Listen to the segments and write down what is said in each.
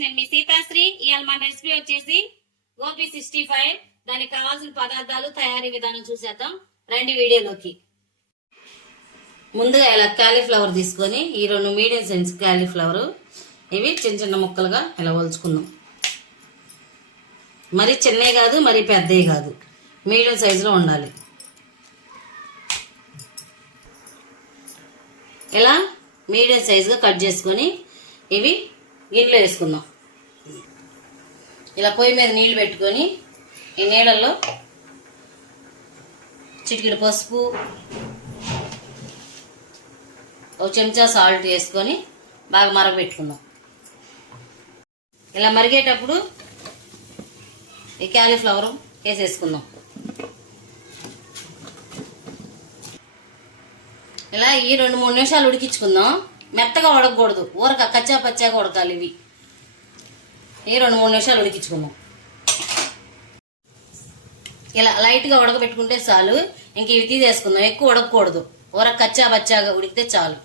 నేను మీ సీతాశ్రీ. ఇవాళ మన రెసిపీ వచ్చేసి గోబీ 65. దానికి కావాల్సిన పదార్థాలు, తయారీ విధానం చూసేద్దాం రండి వీడియోలోకి. ముందుగా ఇలా క్యాలీఫ్లవర్ తీసుకొని, ఈ 2 మీడియం సైజ్ క్యాలీఫ్లవర్, ఇవి చిన్న చిన్న ముక్కలుగా ఇలా ఒలుచుకుందాం. మరి చిన్నవి కాదు, మరి పెద్దవి కాదు, మీడియం సైజులో ఉండాలి. ఇలా మీడియం సైజుగా కట్ చేసుకొని ఇవి గిన్నెలో వేసుకుందాం. ఇలా పొయ్యి మీద నీళ్ళు పెట్టుకొని ఈ నీళ్ళల్లో చిటికెడు పసుపు, ఒక చెంచా సాల్ట్ వేసుకొని బాగా మరగబెట్టుకుందాం. ఇలా మరిగేటప్పుడు ఈ క్యాలీఫ్లవర్ వేసేసుకుందాం. ఇలా ఈ 2-3 నిమిషాలు ఉడికించుకుందాం. మెత్తగా ఉడకకూడదు, ఊరక కచ్చా పచ్చాగా ఉడకాలి. ఇవి ఈ 2-3 నిమిషాలు ఉడికించుకుందాం. ఇలా లైట్గా ఉడకబెట్టుకుంటే చాలు. ఇంక ఇవి తీసేసుకుందాం. ఎక్కువ ఉడకకూడదు, ఊరక కచ్చా పచ్చాగా ఉడికితే చాలు.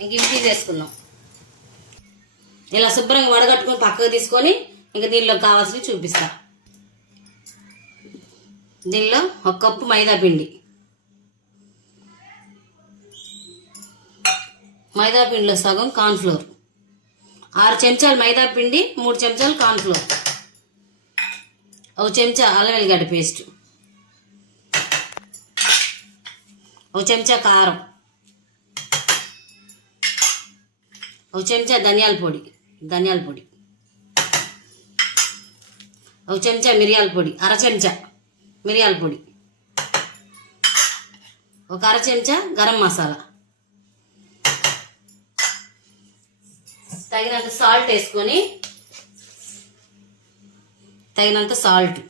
ఇంక ఇవి తీసేసుకుందాం. ఇలా శుభ్రంగా వడగట్టుకొని పక్కకు తీసుకొని ఇంక దీనిలో కావాల్సినవి చూపిస్తా. దీనిలో 1 కప్పు మైదా పిండి, మైదా పిండిలో సగం కార్న్ఫ్లోర్, 6 చెంచాలు మైదా పిండి, 3 చెంచాలు కార్న్ఫ్లోర్, 1 చెంచా అల్లం వెల్లిగడ్డ పేస్ట్, 1 చెంచా కారం, 1 చెంచా ధనియాల పొడి, 1 చెంచా మిరియాల పొడి, 1/2 చెంచా మిరియాల పొడి, 1/2 చెంచా గరం మసాలా, తగినంత సాల్ట్ వేసుకొని, తగినంత సాల్ట్,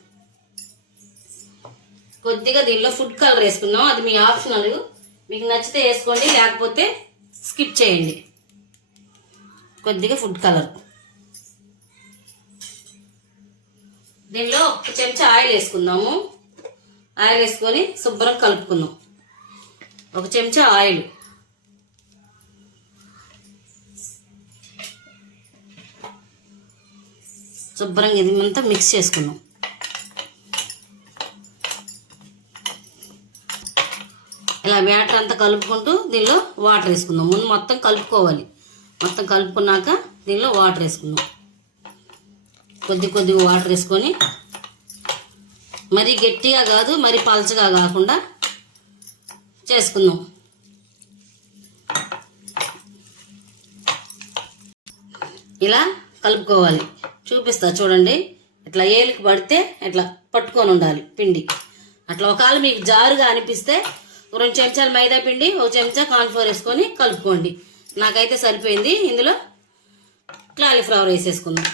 కొద్దిగా దీనిలో ఫుడ్ కలర్ వేసుకున్నాం. అది మీ ఆప్షనల్, మీకు నచ్చితే వేసుకోండి, లేకపోతే స్కిప్ చేయండి. కొద్దిగా ఫుడ్ కలర్, దీనిలో 1 చెంచా ఆయిల్ వేసుకుందాము. ఆయిల్ వేసుకొని శుభ్రం కలుపుకుందాం. 1 చెంచా ఆయిల్, శుభ్రంగా ఇది అంతా మిక్స్ చేసుకుందాం. ఇలా బ్యాటర్ అంతా కలుపుకుంటూ దీనిలో వాటర్ వేసుకుందాం. ముందు మొత్తం కలుపుకోవాలి. మొత్తం కలుపుకున్నాక దీనిలో వాటర్ వేసుకుందాం. కొద్దిగా వాటర్ వేసుకొని, మరీ గట్టిగా కాదు, మరీ పలచగా కాకుండా చేసుకుందాం. ఇలా కలుపుకోవాలి. చూపిస్తా చూడండి. ఇట్లా ఏలికి పడితే ఇట్లా పట్టుకొని ఉండాలి పిండి. అట్లా ఒకవేళ మీకు జారుగా అనిపిస్తే 2 చెంచాలు మైదా పిండి, 1 చెంచా కార్న్ఫ్లోర్ వేసుకొని కలుపుకోండి. నాకైతే సరిపోయింది. ఇందులో క్యాలీఫ్లవర్ వేసేసుకుందాం.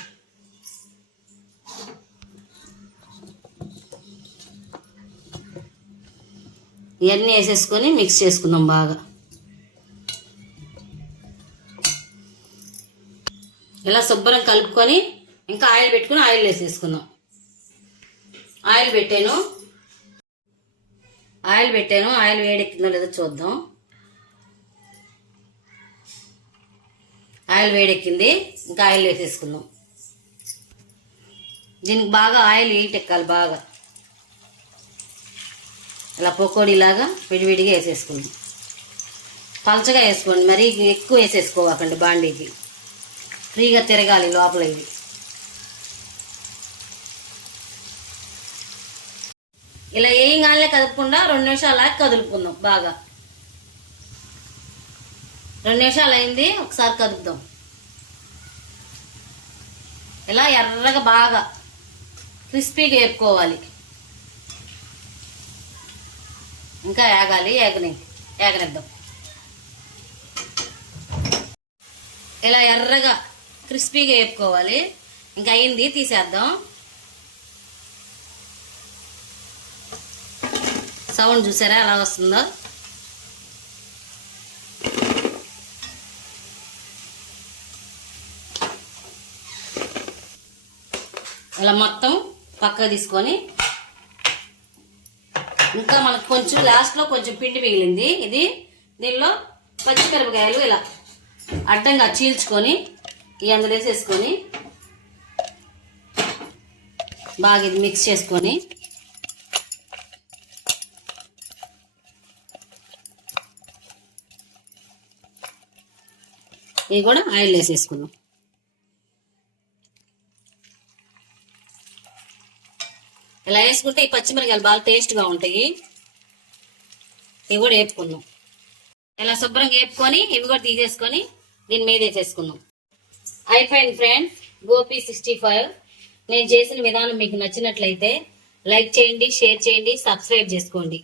ఇవన్నీ వేసేసుకొని మిక్స్ చేసుకుందాం బాగా. ఇలా శుభ్రం కలుపుకొని ఇంకా ఆయిల్ పెట్టుకుని ఆయిల్ వేసేసుకుందాం. ఆయిల్ పెట్టాను. ఆయిల్ వేడెక్కిందో లేదో చూద్దాం. ఆయిల్ వేడెక్కింది. ఇంకా ఆయిల్ వేసేసుకుందాం. దీనికి బాగా ఆయిల్ హీట్ ఎక్కాలి బాగా. ఇలా పకోడీలాగా విడివిడిగా వేసేసుకుందాం. పలచగా వేసుకోండి, మరీ ఎక్కువ వేసేసుకోవాకండి. బాండీకి ఫ్రీగా తిరగాలి లోపల. ఇవి ఇలా వేయంగానే కదుపుకుండా 2 నిమిషాలు కదులుకుందాం బాగా. 2 నిమిషాలు అయింది. ఒకసారి కదుపుదాం. ఇలా ఎర్రగా బాగా క్రిస్పీగా వేపుకోవాలి. ఇంకా ఏగాలి, ఏగనిద్దాం. ఇలా ఎర్రగా క్రిస్పీగా వేపుకోవాలి. ఇంకా అయింది, తీసేద్దాం. సౌండ్ చూసారా ఎలా వస్తుందో. ఇలా మొత్తం పక్కకు తీసుకొని, ఇంకా మనకు కొంచెం లాస్ట్లో కొంచెం పిండి మిగిలింది. ఇది దీనిలో పచ్చిమిరపకాయలు ఇలా అడ్డంగా చీల్చుకొని అందులో వేసేసుకొని బాగా ఇది మిక్స్ చేసుకొని ఇవి కూడా ఆయిల్ వేసేసుకుందాం. ఇలా వేసుకుంటే ఈ పచ్చిమిరకాయలు బాగా టేస్ట్గా ఉంటాయి. ఇవి కూడా వేపుకుందాం. ఇలా శుభ్రంగా వేపుకొని ఇవి కూడా తీసేసుకొని దీని మీద వేసేసుకుందాం. అయిపోయింది ఫ్రెండ్స్ గోపి 65. నేను చేసిన విధానం మీకు నచ్చినట్లయితే లైక్ చేయండి, షేర్ చేయండి, సబ్స్క్రైబ్ చేసుకోండి.